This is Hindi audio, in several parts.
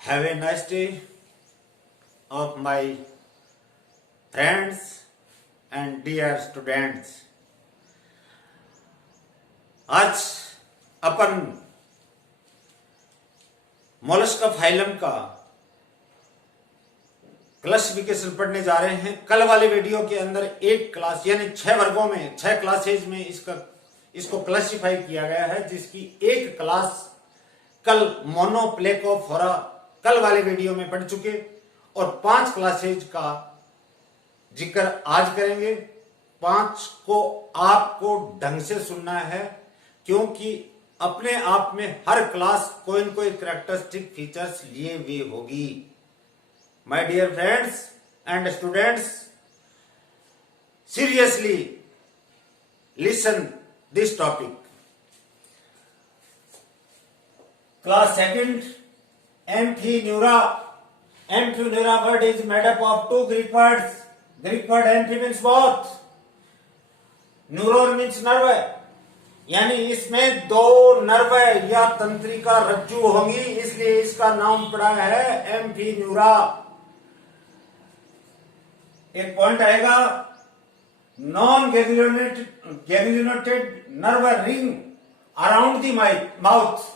Have a nice day of my friends and dear students. आज अपन मोलस्का फाइलम का क्लासिफिकेशन पढ़ने जा रहे हैं। कल वाले वीडियो के अंदर एक क्लास यानी 6 वर्गों में 6 क्लासेज में इसको क्लासिफाई किया गया है, जिसकी एक क्लास कल मोनोप्लेकोफोरा कल वाले वीडियो में पढ़ चुके और 5 क्लासेज का जिक्र आज करेंगे। 5 को आपको ढंग से सुनना है, क्योंकि अपने आप में हर क्लास कोई न कोई कैरेक्टरिस्टिक फीचर्स लिए हुए होगी। My dear friends and students, seriously listen this topic. Class second, Amphineura. Amphineura word is made up of 2 Greek words. Greek word amphi means both. Neuron means nerve. यानी इसमें 2 नर्व या तंत्रिका रज्जु होंगी, इसलिए इसका नाम पड़ा है एम्फीन्यूरा। एक पॉइंट आएगा, non ganglionated nerve ring around the mouth.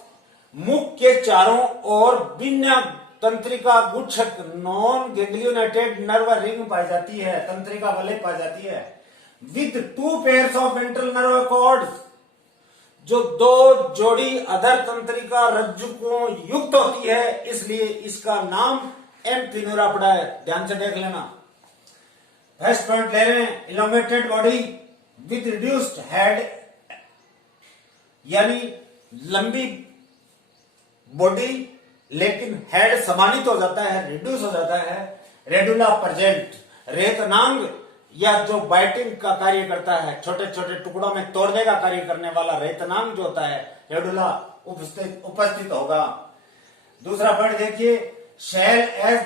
मुख के चारों ओर बिना तंत्रिका गुच्छक नॉन गैंग्लियोनेटेड नर्व रिंग पाई जाती है, तंत्रिका वलय पाई जाती है। With 2 pairs of ventral nerve cords, जो 2 जोड़ी अधर तंत्रिका रज्जुकों युक्त होती है, इसलिए इसका नाम एम्फीन्यूरा पड़ा है। ध्यान से देख लेना। फर्स्ट पॉइंट ले रहे हैं, elongated body with reduced head, यानी लंबी बॉडी लेकिन हेड समानित हो जाता है, रिड्यूस हो जाता है। रेडुला प्रेजेंट, रेतनांग या जो बाइटिंग का कार्य करता है, छोटे छोटे टुकड़ों में तोड़ने का कार्य करने वाला रेतनांग जो होता है, रेडुला उपस्थित होगा। दूसरा पॉइंट देखिए, शेल एज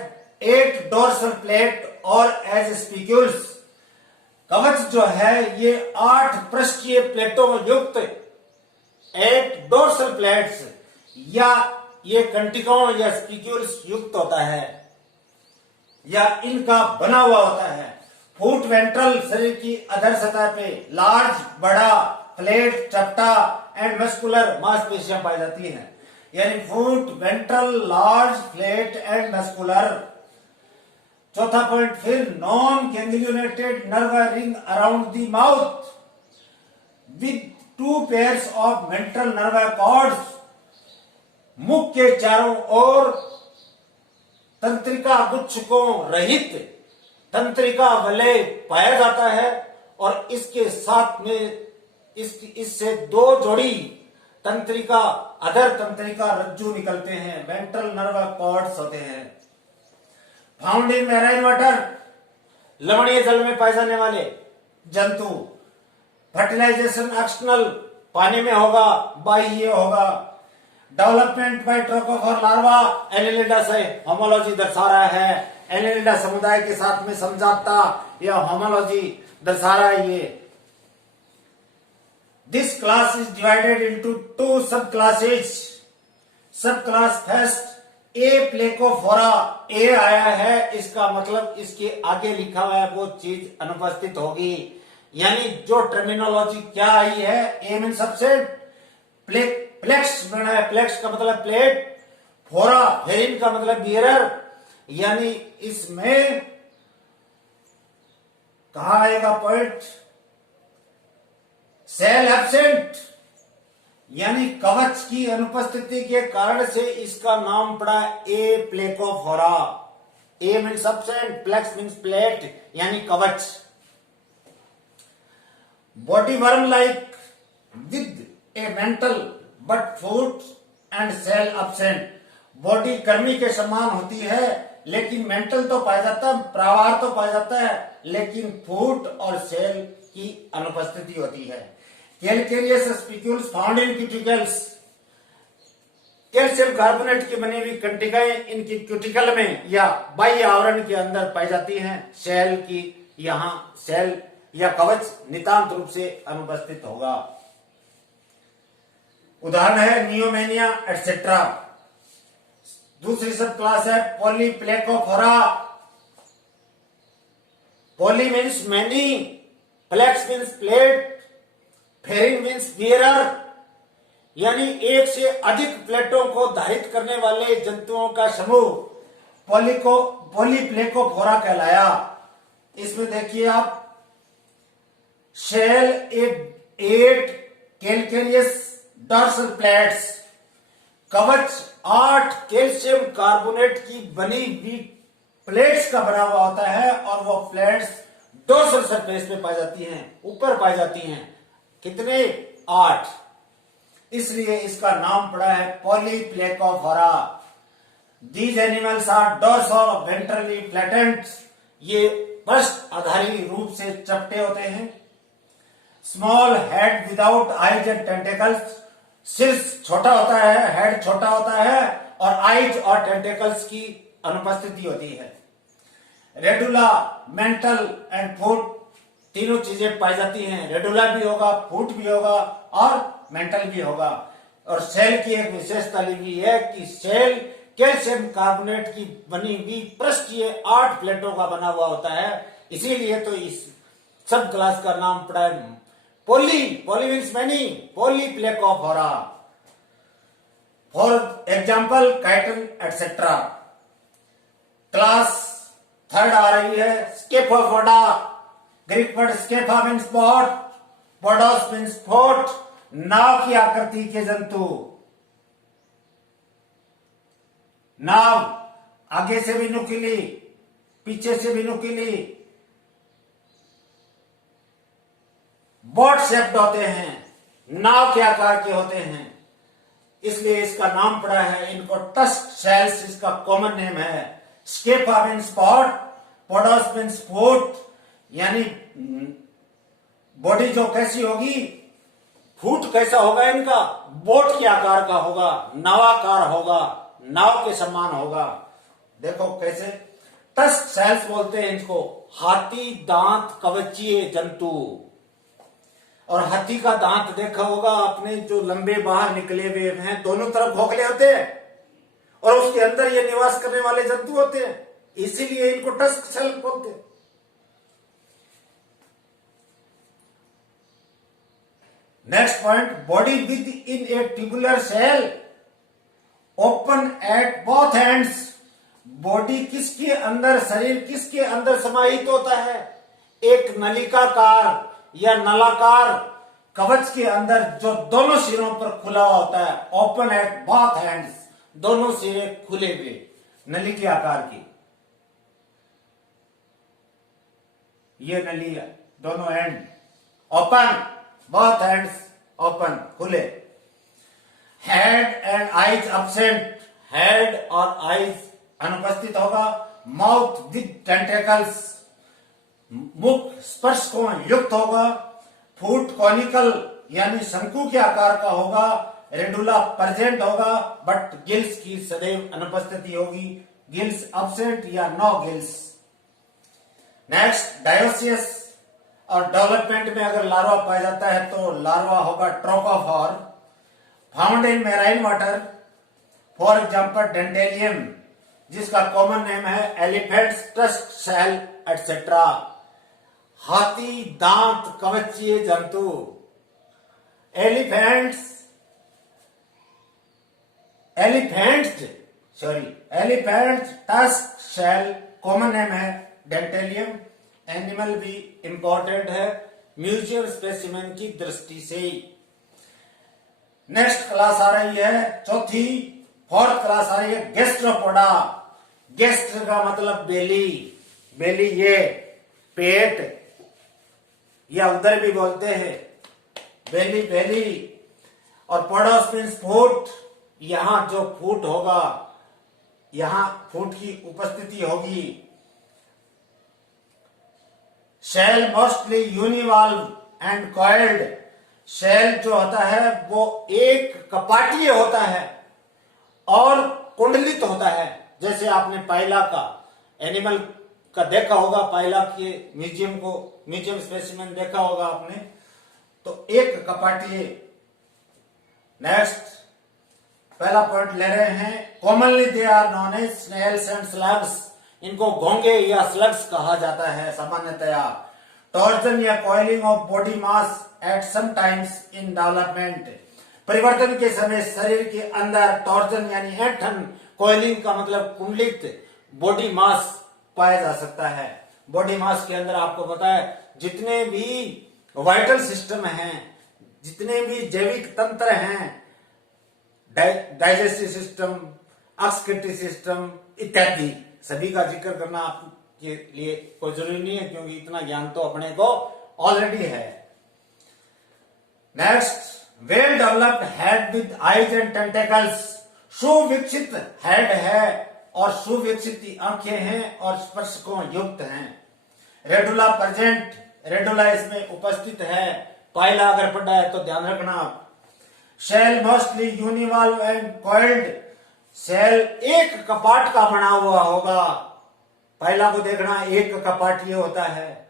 8 डोर्सल प्लेट और एज स्पिक्यूल्स। कवच जो है ये 8 पृष्ठीय प्लेटों युक्त 8 डोर्सल प्लेट्स या ये कंटिकॉन या स्पिक्यूल्स युक्त होता है या इनका बना हुआ होता है। फूट वेंट्रल, शरीर की अधर सतह पे लार्ज बड़ा प्लेट, चपटा एंड मस्कुलर मांसपेशियां पाई जाती हैं, यानी foot ventral, large plate and muscular. चौथा पॉइंट फिर, non ganglionated nerve ring around the mouth with 2 pairs of ventral nerve cords. मुख के चारों ओर तंत्रिका गुच्छकों रहित तंत्रिका वलय पाया जाता है और इसके साथ में इससे 2 जोड़ी तंत्रिका अधर तंत्रिका रज्जु निकलते हैं, वेंट्रल नर्व कॉर्ड्स होते हैं। फाउंड इन मैराइन वाटर, लवणीय जल में पाए जाने वाले जंतु। फर्टिलाइजेशन एक्सटर्नल, पानी में होगा, बाह्य होगा। Development bye trochophore larva, Annelida से होमोलॉजी दर्शा रहा है, एनेलिडा समुदाय के साथ में समझौता या होमोलॉजी दर्शा रहा है ये। This class is divided into 2 सब क्लासेज। सब क्लास फर्स्ट, ए प्लेकोफोरा। ए आया है, इसका मतलब इसके आगे लिखा हुआ है वो चीज अनुपस्थित होगी, यानी जो टर्मिनोलॉजी क्या आई है, ए मीन सबसेट, प्लेक्स बना है, प्लेक्स का मतलब प्लेट, फोरा हेरिन का मतलब बियरर, यानी इसमें कहा आएगा पॉइंट, सेल एब्सेंट, यानी कवच की अनुपस्थिति के कारण से इसका नाम पड़ा Aplacophora. A means absent, plax means plate, यानी कवच। Body worm like with a mantle but foot and shell absent. Body कर्मी के समान होती है, लेकिन मेंटल तो पाया जाता है, प्रावार तो पाया जाता है, लेकिन फूट और सेल की अनुपस्थिति होती है। Calcareous spicules found in cuticles. Calcium carbonate की बनी हुई कंटिकाएं इनकी क्यूटिकल में या बाह्य आवरण के अंदर पाई जाती हैं। सेल की यहां सेल या कवच नितांत रूप से अनुपस्थित होगा। उदाहरण है नियोमेनिया एटसेट्रा। दूसरी सब क्लास है polyplacophora. Poly means many, plax means plate, phoring means bearer, यानी एक से अधिक प्लेटों को धारित करने वाले जंतुओं का समूह पॉलीप्लेकोफोरा कहलाया। इसमें देखिए आप, shell eight calcareous dorsal plates, कवच 8 कैल्शियम कार्बोनेट की बनी हुई प्लेट्स का बना हुआ होता है और वो प्लेट्स डोर्सल सरफेस पे पाई जाती हैं, ऊपर पाई जाती हैं। कितने? 8। इसलिए इसका नाम पड़ा है polyplacophora. These animals are dorso ventrally flattened, ये पृष्ठ आधारी रूप से चपटे होते हैं। Small head without eyes and tentacles, सिर छोटा होता है, हेड छोटा होता है और आइज और टेंटेकल्स की अनुपस्थिति होती है। रेडुला, मेंटल एंड फुट, तीनों चीजें पाई जाती हैं। रेडुला भी होगा, फुट भी होगा और मेंटल भी होगा। और सेल की एक विशेषता ली है कि सेल कैल्शियम कार्बोनेट की बनी हुई पृष्ठीय 8 प्लेटों का बना हुआ होता है। इसीलिए तो इस सब क्लास का नाम पड़ा है poly means many, polyplacophora. For example chiton etcetera. Class 3rd आ रही है scaphopoda. Greek word skapha means pot, podos means foot, नाव की आकृति के जंतु। नाव आगे से भी नुकीली, पीछे से भी नुकीली, बोट शेप्ड होते हैं, नाव के आकार के होते हैं, इसलिए इसका नाम पड़ा है। इनको टस्क शेल्स इसका कॉमन नेम है। स्केफा means pot, podos means foot, यानी बॉडी जो कैसी होगी, फुट कैसा होगा इनका, बोट के आकार का होगा, नावाकार होगा, नाव के समान होगा। देखो कैसे, टस्क सेल्स बोलते हैं इनको। हाथी दांत कवचीय जंतु। और हाथी का दांत देखा होगा आपने, जो लंबे बाहर निकले हुए हैं, दोनों तरफ खोखले होते हैं और उसके अंदर ये निवास करने वाले जंतु होते हैं, इसीलिए इनको टस्क सेल बोलते हैं। Next point, body within a tubular shell open at both ends. Body किसके अंदर, शरीर किसके अंदर समाहित होता है? एक नलिकाकार या नलाकार कवच के अंदर, जो दोनों सिरों पर खुला हुआ होता है। ओपन एट बोथ हैंड्स, दोनों सिरे खुले हुए, नली के आकार की। ये नली है, दोनों end open, both hands open, खुले। Head and eyes absent, head और आईज अनुपस्थित होगा। माउथ विद टेंटेकल्स, मुख स्पर्श को युक्त होगा। फूट कॉनिकल यानी शंकु के आकार का होगा। रेडुला प्रेजेंट होगा बट गिल्स की सदैव अनुपस्थिति होगी। गिल्स एब्सेंट या नो गिल्स। नेक्स्ट, डायोसियस और डेवलपमेंट में अगर लार्वा पाया जाता है तो लार्वा होगा trochophore, found in marine water. For example Dentalium, जिसका कॉमन नेम है एलिफेंट्स, टस्क शेल एटसेट्रा। हाथी दांत कवचीय जंतु। Elephant's tusk shell, common name है डेंटेलियम। एनिमल भी इंपॉर्टेंट है म्यूजियम स्पेसिमेन की दृष्टि से। नेक्स्ट क्लास आ रही है चौथी, 4th क्लास आ रही है गैस्ट्रोपोडा। गैस्ट्र का मतलब बेली, बेली ये पेट या उधर भी बोलते हैं, बेली बेली। और पोडोस मीन्स फूट, यहां जो फूट होगा, यहां फूट की उपस्थिति होगी। Shell mostly univalve and coiled, shell जो होता है वो एक कपाटीय होता है और कुंडलित होता है। जैसे आपने पाइला का एनिमल का देखा होगा, पाइला के म्यूजियम स्पेसिमेन देखा होगा आपने, तो एक कपाटीय। नेक्स्ट, पहला पॉइंट ले रहे हैं, commonly they are known as snails and slugs, इनको घोंगे या स्लग्स कहा जाता है सामान्यतया। टॉर्जन या coiling of body mass at some times in development, परिवर्तन के समय शरीर के अंदर टॉर्जन यानी ऐंठन, कॉइलिंग का मतलब कुंडलित बॉडी मास पाया जा सकता है। बॉडी मास के अंदर आपको पता है जितने भी वाइटल सिस्टम हैं, जितने भी जैविक तंत्र हैं, डाइजेस्टिव सिस्टम, एक्सक्रीटरी सिस्टम इत्यादि, सभी का जिक्र करना आपके लिए कोई जरूरी नहीं है क्योंकि इतना ज्ञान तो अपने को ऑलरेडी है। Next, well developed head with eyes and tentacles, सुविकसित हेड है और सुविकसित आंखें हैं और स्पर्शकों युक्त हैं। रेडुला प्रेजेंट, रेडुला इसमें उपस्थित है, पाइला अगर पढ़ा है तो ध्यान रखना। Shell mostly univalve and coiled, shell एक कपाट का बना हुआ होगा, पहला को देखना एक कपाट ये होता है।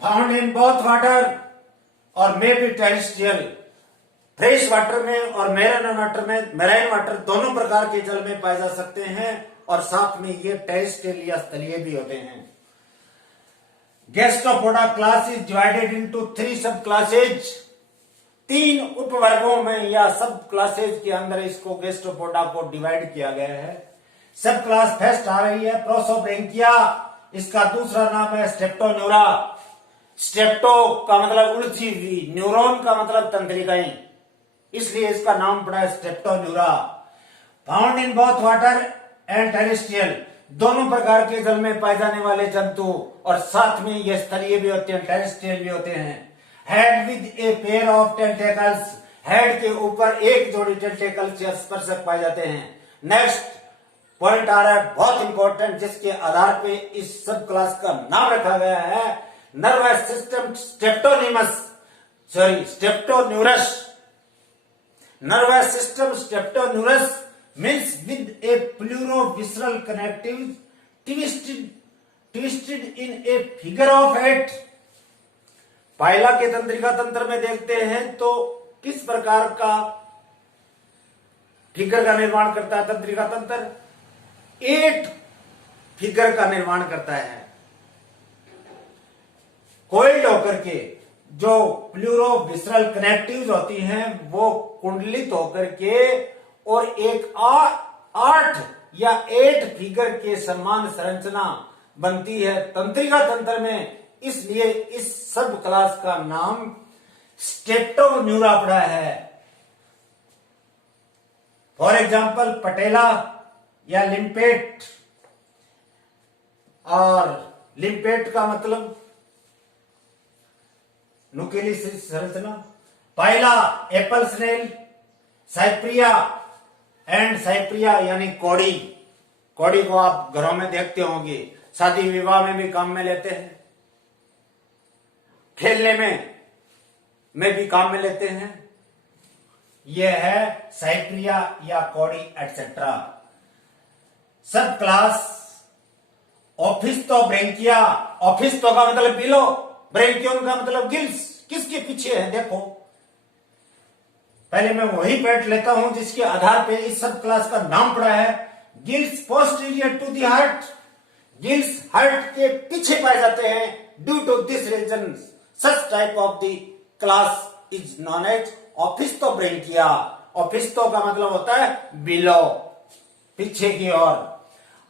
फाउंड इन बोथ वाटर और may be terrestrial, fresh water में और मैराइन वाटर दोनों प्रकार के जल में पाए जा सकते हैं और साथ में ये टेरेस्ट्रियल या स्थलीय भी होते हैं। Gastropoda class is divided into 3 सब क्लासेज, 3 उपवर्गों में या सब क्लासेज के अंदर इसको गैस्ट्रोपोडा को डिवाइड किया गया है। सब क्लास फर्स्ट आ रही है प्रोसोब्रेंकिया, इसका दूसरा नाम है स्टेप्टोन्यूरा। स्टेप्टो का मतलब उलझी हुई, न्यूरॉन का मतलब तंत्रिकाएं, इसलिए इसका नाम पड़ा है streptoneura. Found in both water and terrestrial, दोनों प्रकार के जल में पाए जाने वाले जंतु और साथ में ये स्थलीय भी होते हैं, टेरेस्ट्रियल भी होते हैं। Head with a pair of tentacles, head के ऊपर एक जोड़ी टेंटेकल्स या स्पर्शक पाए जाते हैं। नेक्स्ट पॉइंट आ रहा है बहुत इंपॉर्टेंट, जिसके आधार पे इस सब क्लास का नाम रखा गया है, nervous system streptoneurous. Nervous system streptoneurous means with a pleurovisceral connective twisted in a figure of 8। पाइला के तंत्रिका तंत्र में देखते हैं तो किस प्रकार का फिगर का निर्माण करता है तंत्रिका तंत्र, 8 फिगर का निर्माण करता है। कोइल्ड होकर के जो प्लूरोविसरल कनेक्टिव्स होती हैं वो कुंडलित होकर के और एक 8 या 8 फिगर के समान संरचना बनती है तंत्रिका तंत्र में, इसलिए इस सब क्लास का नाम स्टेप्टोन्यूरा पड़ा है। फॉर एग्जाम्पल पटेला या लिम्पेट, और लिम्पेट का मतलब नुकीली संरचना। पाइला Apple snail, Saipriya and Saipriya यानी कौड़ी, कौड़ी को आप घरों में देखते होंगे, शादी विवाह में भी काम में लेते हैं, खेलने में भी काम में लेते हैं। यह है साइप्रिया या कौड़ी एटसेट्रा। सब क्लास ऑफिस्तोब्रेंकिया, ऑफिस्तो का मतलब बिलो, ब्रेंकियन का मतलब गिल्स, किसके पीछे है देखो। पहले मैं वही पैट लेता हूं जिसके आधार पे इस सब क्लास का नाम पड़ा है, gills posterior to the heart, gills heart के पीछे पाए जाते हैं। Due to this reason such type of the class is known as opisthobranchia. Opistho का मतलब होता है बिलो, पीछे की ओर।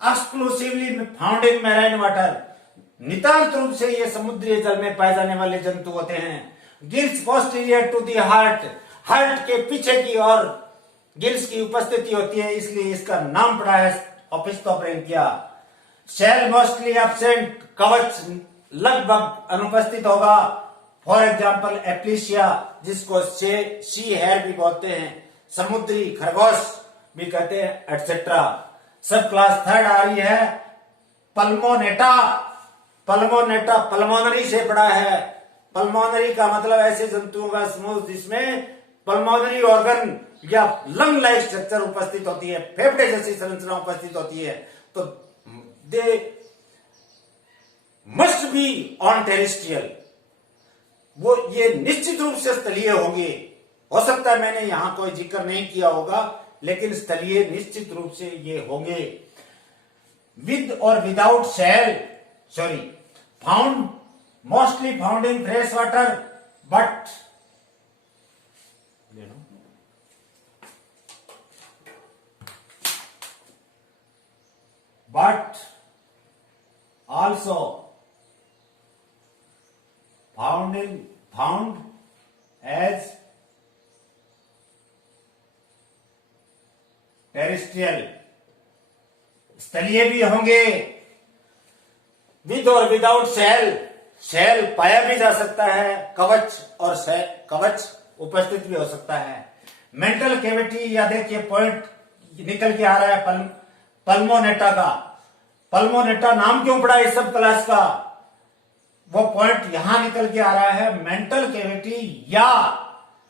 Exclusively found in marine water, नितांत रूप से ये समुद्री जल में पाए जाने वाले जंतु होते हैं। Gills posterior to the heart, heart के पीछे की ओर गिल्स की उपस्थिति होती है, इसलिए इसका नाम पड़ा है ऑफिस्तोब्रेंकिया। शेल मोस्टली एब्सेंट, कवच लगभग अनुपस्थित होगा। फॉर एग्जाम्पल एप्लिशिया, जिसको सी हेयर भी बोलते हैं, समुद्री खरगोश भी कहते हैं, एटसेट्रा। सब क्लास थर्ड आ रही है पल्मोनेटा। पल्मोनेटा पल्मोनरी से पड़ा है। पल्मोनरी का मतलब ऐसे जंतुओं का समूह जिसमें पल्मोनरी ऑर्गन या लंग लाइक स्ट्रक्चर उपस्थित होती है, फेफड़े जैसी संरचना उपस्थित होती है, तो they must be on terrestrial, वो ये निश्चित रूप से स्थलीय होंगे। हो सकता है मैंने यहां कोई जिक्र नहीं किया होगा, लेकिन स्थलीय निश्चित रूप से ये होंगे। विद और without shell, sorry, found, mostly found in fresh water, but also found as terrestrial, स्थलीय भी होंगे। विद और विदाउट शेल, शेल पाया भी जा सकता है, कवच और कवच उपस्थित भी हो सकता है। मेंटल कैविटी, या देखिए पॉइंट निकल के आ रहा है पल्मोनेटा का। पल्मोनेटा नाम क्यों पड़ा इस सब क्लास का, वो पॉइंट यहां निकल के आ रहा है। मेंटल कैविटी या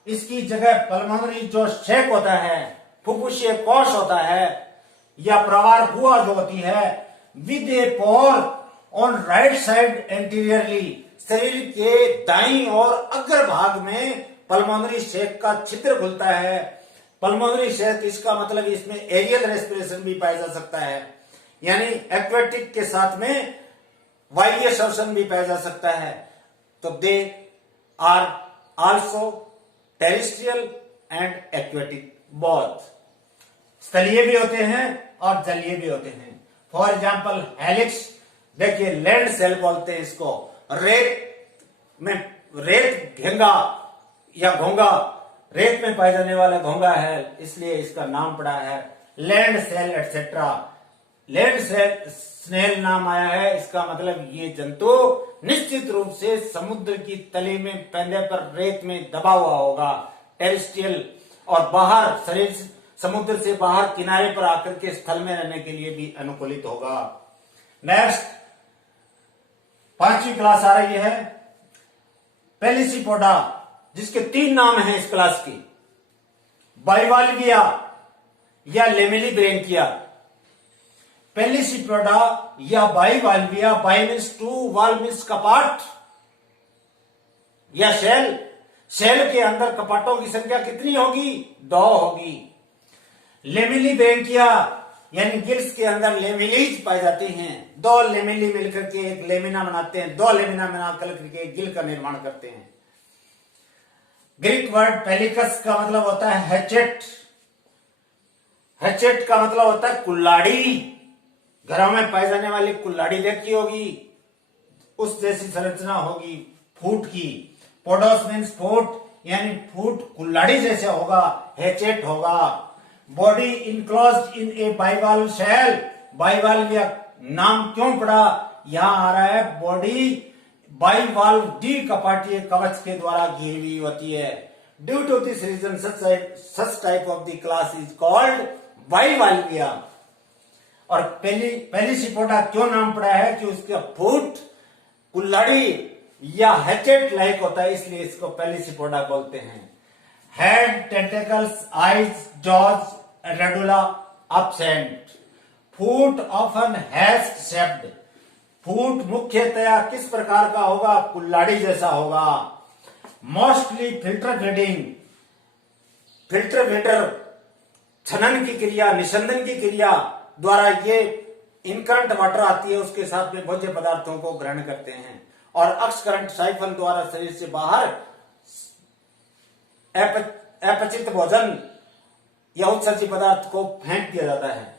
इसकी जगह पल्मोनरी जो शेक होता है, फुफ्फुसीय कोश होता है, या प्रवार गुहा जो होती है, with a pore on right side anteriorly, शरीर के दाईं और अग्र भाग में पल्मोनरी शेक का छिद्र खुलता है। पल्मोनरी शेक, इसका मतलब इसमें एरियल रेस्पिरेशन भी पाया जा सकता है, यानी एक्वेटिक के साथ में वायवीय श्वसन भी पाया जा सकता है। तो they are also terrestrial and aquatic both, स्थलीय भी होते हैं और जलीय भी होते हैं। फॉर एग्जाम्पल हेलिक्स, देखिए लैंड सेल बोलते हैं इसको। रेत में, रेत घेंगा या घोंगा, रेत में पाया जाने वाला घोंगा है, इसलिए इसका नाम पड़ा है land shell etcetera. Land shell snail नाम आया है, इसका मतलब ये जंतु निश्चित रूप से समुद्र की तली में पैंदे पर रेत में दबा हुआ होगा, टेरेस्ट्रियल, और बाहर शरीर समुद्र से बाहर किनारे पर आकर के स्थल में रहने के लिए भी अनुकूलित होगा। नेक्स्ट 5वीं क्लास आ रही है पेलिसिपोडा, जिसके 3 नाम हैं इस क्लास की, बाइवाल्विया या लेमेलिब्रेंकिया। पेलिसिपोडा या बाइवाल्विया, बाई मीन्स टू, वाल मीन्स कपाट या शेल। शेल के अंदर कपाटों की संख्या कितनी होगी? 2 होगी। लेमिलिब्रेंकिया यानी गिल्स के अंदर लेमिलीज पाई जाती हैं। 2 लेमिली मिलकर के एक लेमिना बनाते हैं, 2 लेमिना बनाकर के गिल का निर्माण करते हैं। ग्रीक वर्ड पेलिकस का मतलब होता है हैचेट। हैचेट का मतलब होता है कुल्हाड़ी। घरों में पाई जाने वाली कुल्हाड़ी देखी होगी, उस जैसी संरचना होगी फूट की। पोडोस मीन्स फूट, यानी फूट कुल्हाड़ी जैसे होगा, हैचेट होगा। Body enclosed in a bivalve shell, bivalve या नाम क्यों पड़ा, यहां आ रहा है बॉडी बाइवाल्व डी कपाटीय कवच के द्वारा घिरी हुई होती है। Due to this reason such type of the class is called bivalvia. और पेलिसिपोडा क्यों नाम पड़ा है कि उसका फूट कुल्हाड़ी या हैचेट लाइक होता है, इसलिए इसको पेलिसिपोडा बोलते हैं। Head, tentacles, eyes, jaws, radula absent. Foot often hatchet shaped, foot मुख्यतया किस प्रकार का होगा? कुल्हाड़ी जैसा होगा। Mostly filter feeding, filter feeder छनन की क्रिया, निस्संदन की क्रिया द्वारा ये इनकरंट वाटर आती है, उसके साथ में भोज्य पदार्थों को ग्रहण करते हैं। और अक्स करंट साइफन द्वारा शरीर से बाहर अपचित भोजन या उत्सर्जित पदार्थ को फेंक दिया जाता है।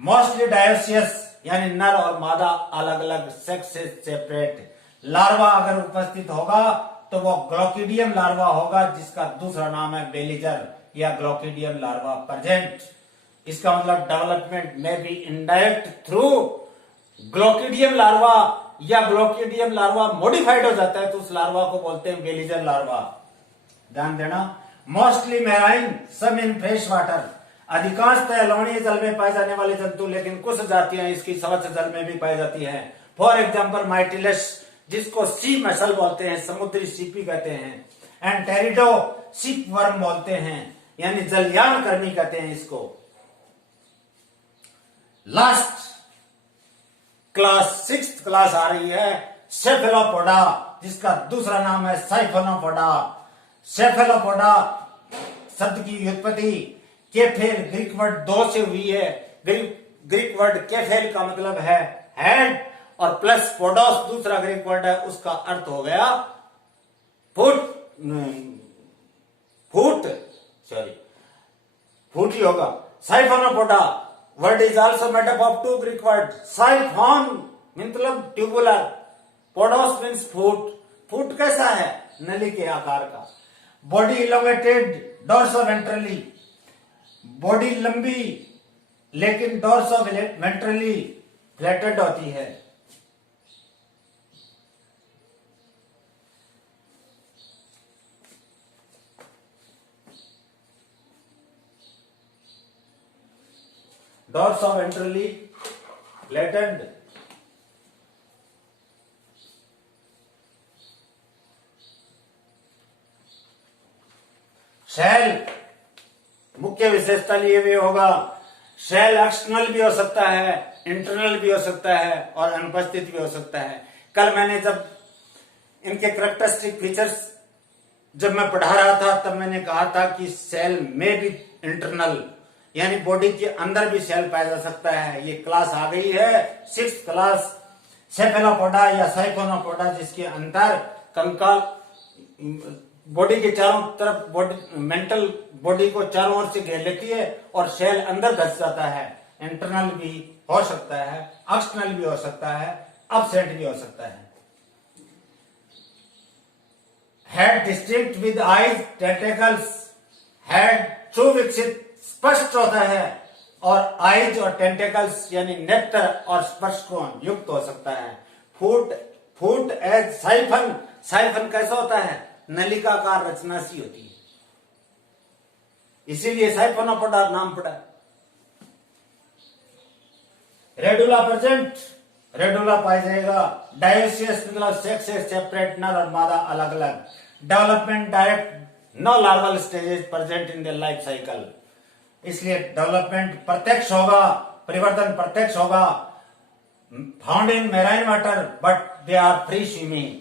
मोस्टली डायोसियस यानी नर और मादा अलग अलग सेक्स से सेपरेट। लार्वा अगर उपस्थित होगा तो वो ग्लोकिडियम लार्वा होगा, जिसका दूसरा नाम है बेलीजर या ग्लोकिडियम लार्वा प्रेजेंट। इसका मतलब डेवलपमेंट में भी इनडायरेक्ट थ्रू ग्लोकिडियम लार्वा, या ग्लोकिडियम लार्वा मॉडिफाइड हो जाता है तो उस लार्वा को बोलते हैं बेलीजर लार्वा। ध्यान देना। Mostly marine, some in fresh water, अधिकांशतः लवणीय जल में पाए जाने वाले जंतु, लेकिन कुछ जातियां इसकी स्वच्छ जल में भी पाई जाती हैं। फॉर एग्जाम्पल माइटिलस, जिसको सी मसल बोलते हैं, समुद्री सीपी कहते हैं, एंड टेरिडो सीप वर्म बोलते हैं, यानी जलयान कर्मी कहते हैं इसको। लास्ट क्लास 6th क्लास आ रही है सेफेलोपोडा, जिसका दूसरा नाम है साइफोनोपोडा। सेफेलोपोडा शब्द की व्युत्पत्ति केफेल ग्रीक वर्ड दो से हुई है। ग्रीक वर्ड केफेल का मतलब है हेड और प्लस पोडोस दूसरा ग्रीक वर्ड है, उसका अर्थ हो गया फूट ही होगा। Siphonopoda word is also made up of two Greek word. Siphon मतलब tubular, podos means foot. Foot कैसा है? नली के आकार का। बॉडी इलोंगेटेड डोर्सोवेंट्रली, बॉडी लंबी लेकिन डोर्सोवेंट्रली फ्लैटेड होती है। डोर्सोवेंट्रली फ्लैटेंड। शेल मुख्य विशेषता लिए भी होगा। शेल एक्सटर्नल भी हो सकता है, इंटरनल भी हो सकता है और अनुपस्थित भी हो सकता है। कल मैंने जब इनके कैरेक्टरिस्टिक फीचर्स जब मैं पढ़ा रहा था तब मैंने कहा था कि सेल में भी इंटरनल यानी बॉडी के अंदर भी सेल पाया जा सकता है। ये क्लास आ गई है 6th क्लास सेफेलोपोडा या साइफोनोपोडा, जिसके अंदर कंकाल बॉडी के चारों तरफ मेंटल बॉडी को चारों ओर से घेर लेती है और सेल अंदर धस जाता है। इंटरनल भी हो सकता है, एक्सटर्नल भी हो सकता है, एब्सेंट भी हो सकता है। Head distinct with eyes tentacles, head सुविकसित स्पष्ट होता है और आईज और टेंटेकल्स यानी नेक्टर और स्पर्श कोण युक्त हो सकता है। फूट एज साइफन, साइफन कैसा होता है? नलिकाकार रचना सी होती है, इसीलिए साइफोनोपोडा नाम पड़ा। रेडुला प्रेजेंट, रेडुला पाया जाएगा। डायोसियस मतलब सेक्स से सेपरेट, नर और मादा अलग अलग। Development direct, no larval stages present in the life cycle, इसलिए डेवलपमेंट प्रत्यक्ष होगा, परिवर्तन प्रत्यक्ष होगा। Found in marine water but they are free swimming,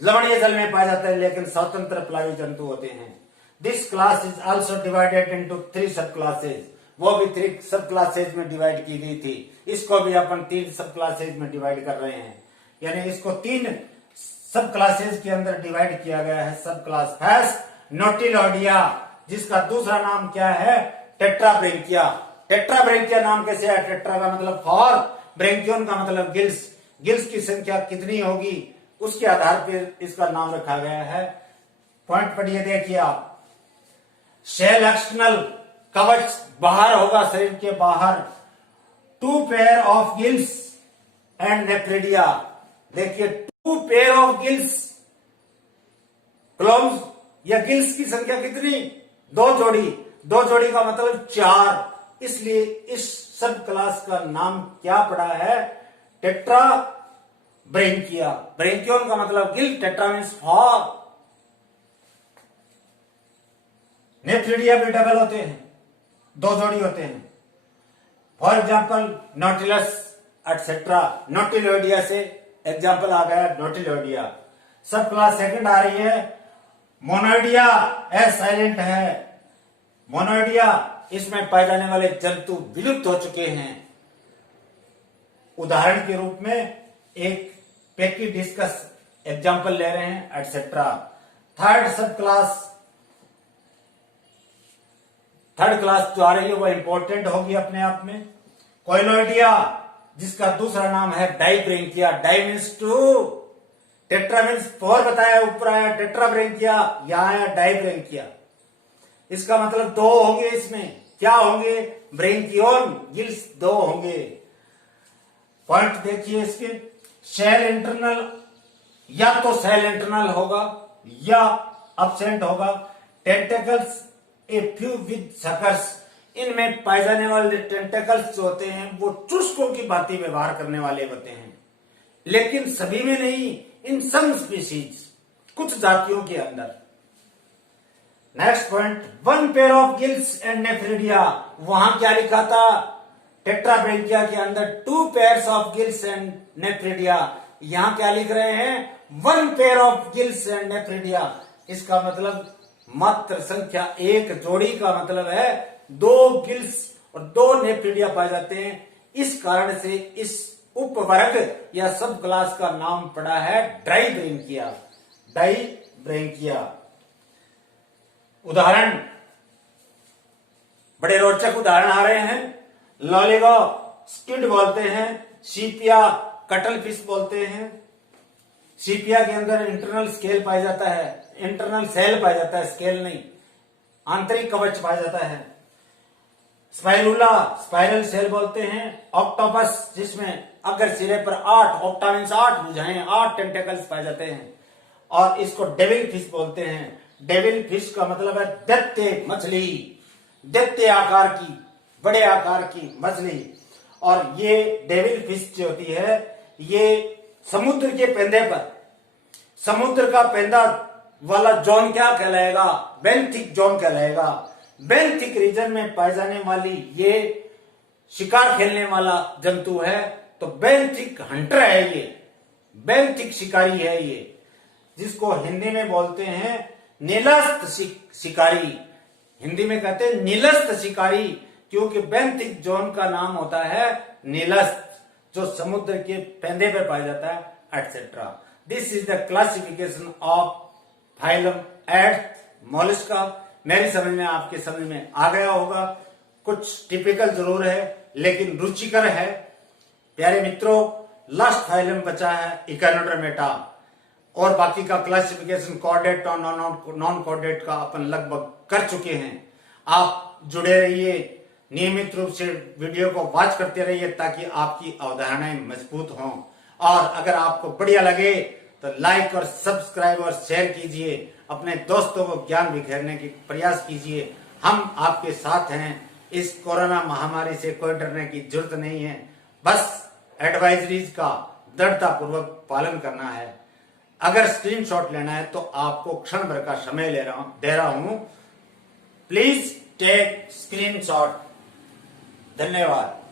लवणीय जल में पाया जाता है लेकिन स्वतंत्र प्लावी जंतु होते हैं। This class is also divided into 3 सब क्लासेज, वो भी 3 सब क्लासेज में डिवाइड की गई थी, इसको भी अपन 3 सब क्लासेज में डिवाइड कर रहे हैं, यानी इसको 3 सब क्लासेज के अंदर डिवाइड किया गया है। सब क्लास फर्स्ट नोटिलोडिया, जिसका दूसरा नाम क्या है? टेट्राब्रेंकिया। टेट्राब्रेंकिया नाम कैसे है? टेट्रा का मतलब 4, ब्रेंकियन का मतलब गिल्स। गिल्स की संख्या कितनी होगी उसके आधार पर इसका नाम रखा गया है। पॉइंट पढ़िए, देखिए आप। शेल एक्सटर्नल, कवच बाहर होगा, शरीर के बाहर। 2 pair of gills and nephridia, देखिए 2 पेयर ऑफ गिल्स, क्लोम्स या गिल्स की संख्या कितनी? 2 जोड़ी। 2 जोड़ी का मतलब 4, इसलिए इस सब क्लास का नाम क्या पड़ा है? टेट्रा ब्रेंकिया। ब्रेंकियन का मतलब गिल, टेट्रा मीन्स 4। नेफ्रिडिया भी डबल होते हैं, 2 जोड़ी होते हैं। फॉर एग्जाम्पल नोटिलस एटसेट्रा, नोटिलोडिया से एग्जाम्पल आ गया नोटिलोडिया। सब क्लास सेकंड आ रही है मोनोइडिया, एस साइलेंट है। मोनोइडिया, इसमें पाए जाने वाले जंतु विलुप्त हो चुके हैं। उदाहरण के रूप में एक पेकिडिस्कस एग्जाम्पल ले रहे हैं, एटसेट्रा। थर्ड क्लास जो आ रही है वो इंपॉर्टेंट होगी अपने आप में। कोइलोइडिया, जिसका दूसरा नाम है डाइब्रेंकिया। डाई मीन्स 2, टेट्रा मीन्स 4 बताया, ऊपर आया टेट्राब्रेंकिया, यहां आया डाइब्रेंकिया। इसका मतलब 2 होंगे, इसमें क्या होंगे? ब्रेंकियोन, गिल्स 2 होंगे। पॉइंट देखिए इसके। सेल इंटरनल, या तो सेल इंटरनल होगा या एब्सेंट होगा। Tentacles a few with suckers, इनमें पाए जाने वाले टेंटेकल्स जो होते हैं वो चुस्कों की भांति व्यवहार करने वाले होते हैं, लेकिन सभी में नहीं, इन सम स्पीसीज, कुछ जातियों के अंदर। Next point, 1 pair of gills and nephridia, वहां क्या लिखा था? टेट्राब्रेंकिया के अंदर 2 pairs of gills and nephridia, यहां क्या लिख रहे हैं? 1 pair of gills and nephridia. इसका मतलब मात्र संख्या एक जोड़ी का मतलब है 2 गिल्स और 2 नेफ्रिडिया पाए जाते हैं। इस कारण से इस उपवर्ग या सब क्लास का नाम पड़ा है डाइब्रैंकिया। डाइब्रैंकिया। उदाहरण, बड़े रोचक उदाहरण आ रहे हैं। लॉलीगॉ स्क्विड बोलते हैं, सीपिया कटल फिश बोलते हैं। सीपिया के अंदर इंटरनल स्केल पाया जाता है, इंटरनल सेल पाया जाता है, स्केल नहीं, आंतरिक कवच पाया जाता है। स्पाइरुला स्पाइरल सेल बोलते हैं। ऑक्टोपस जिसमें अगर सिरे पर 8 ऑक्टा मीन्स 8 भुजाएं, 8 टेंटेकल्स पाए जाते हैं। और इसको डेविल फिश बोलते हैं। डेविल फिश का मतलब है दैत्य मछली, दैत्य आकार की, बड़े आकार की मछली। और ये डेविल फिश जो होती है ये समुद्र के पेंदे पर, समुद्र का पेंदा वाला जोन क्या कहलाएगा? बेंथिक जोन कहलाएगा। बेंथिक रीजन में पाए जाने वाली ये शिकार खेलने वाला जंतु है, तो बेंथिक हंटर है ये, बेंथिक शिकारी है ये, जिसको हिंदी में बोलते हैं नीलस्थ शिकारी। हिंदी में कहते हैं नीलस्थ शिकारी, क्योंकि बेंथिक जोन का नाम होता है नीलस्थ, जो समुद्र के पेंदे पे पाया जाता है etcetera. This is the classification of phylum at Mollusca. मेरी समझ में, आपके समझ में आ गया होगा। कुछ टिपिकल जरूर है लेकिन रुचिकर है। प्यारे मित्रों, लास्ट फाइलम बचा है इकोनोडर्मेटा, और बाकी का क्लासिफिकेशन कॉर्डेट और नॉन कॉर्डेट का अपन लगभग कर चुके हैं। आप जुड़े रहिए, नियमित रूप से वीडियो को वॉच करते रहिए ताकि आपकी अवधारणाएं मजबूत हों। और अगर आपको बढ़िया लगे तो लाइक और सब्सक्राइब और शेयर कीजिए, अपने दोस्तों को ज्ञान बिखेरने की प्रयास कीजिए। हम आपके साथ हैं। इस कोरोना महामारी से कोई डरने की जरूरत नहीं है, बस एडवाइजरीज का दृढ़ता पूर्वक पालन करना है। अगर स्क्रीनशॉट लेना है तो आपको क्षण भर का समय दे रहा हूं। Please take screenshot. धन्यवाद।